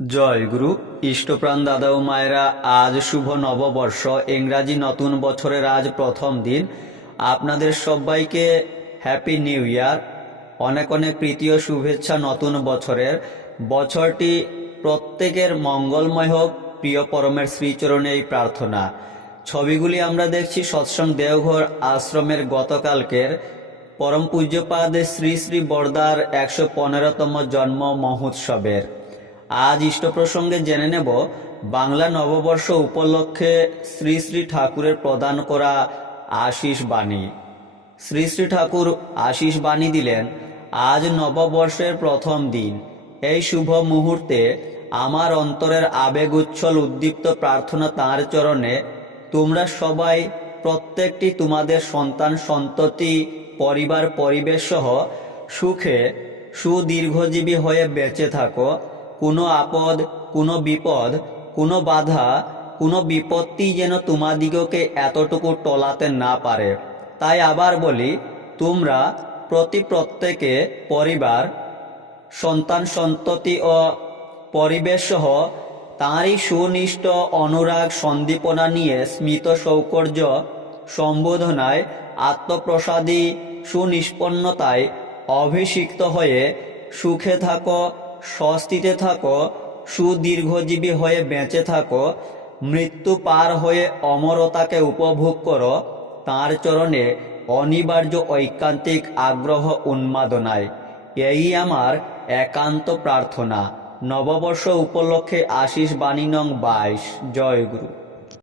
জয় গুরু। ইষ্টপ্রাণ দাদা ও মায়েরা, আজ শুভ নববর্ষ, ইংরাজি নতুন বছরের আজ প্রথম দিন। আপনাদের সবাইকে হ্যাপি নিউ ইয়ার। অনেক অনেক প্রীতি ও শুভেচ্ছা নতুন বছরের। বছরটি প্রত্যেকের মঙ্গলময় হোক, প্রিয় পরমের শ্রীচরণে এই প্রার্থনা। ছবিগুলি আমরা দেখছি সৎসঙ্গ দেওঘর আশ্রমের গতকালকের পরম পূজ্যপাদ শ্রী শ্রী বরদার 115তম জন্ম মহোৎসবের। আজ ইষ্ট প্রসঙ্গে জেনে নেব বাংলা নববর্ষ উপলক্ষে শ্রী শ্রী ঠাকুরের প্রদান করা আশীষ বাণী। শ্রী শ্রী ঠাকুর আশীষ বাণী দিলেন, আজ নববর্ষের প্রথম দিন। এই শুভ মুহূর্তে আমার অন্তরের আবেগ উচ্ছল উদ্দীপ্ত প্রার্থনা তাঁর চরণে। তোমরা সবাই প্রত্যেকটি তোমাদের সন্তান সন্ততি পরিবার পরিবেশ সহ সুখে সুদীর্ঘজীবী হয়ে বেঁচে থাকো। কোনো আপদ, কোনো বিপদ, কোনো বাধা, কোনো বিপত্তি যেন তোমাদিগকে এতটুকু টলাতে না পারে। তাই আবার বলি, তোমরা প্রত্যেকে পরিবার সন্তান সন্ততি ও পরিবেশ সহ তাঁরই সুনিষ্ঠ অনুরাগ সন্দীপনা নিয়ে স্মিত সৌকর্য সম্বোধনায় আত্মপ্রসাদী সুনিষ্পন্নতায় অভিষিক্ত হয়ে সুখে থাকো, স্বস্তিতে থাকো, সুদীর্ঘজীবী হয়ে বেঁচে থাকো, মৃত্যু পার হয়ে অমরতাকে উপভোগ করো তাঁর চরণে অনিবার্য ঐকান্তিক আগ্রহ উন্মাদনায়। এই আমার একান্ত প্রার্থনা। নববর্ষ উপলক্ষে আশীষ বাণী নং 22। জয় গুরু।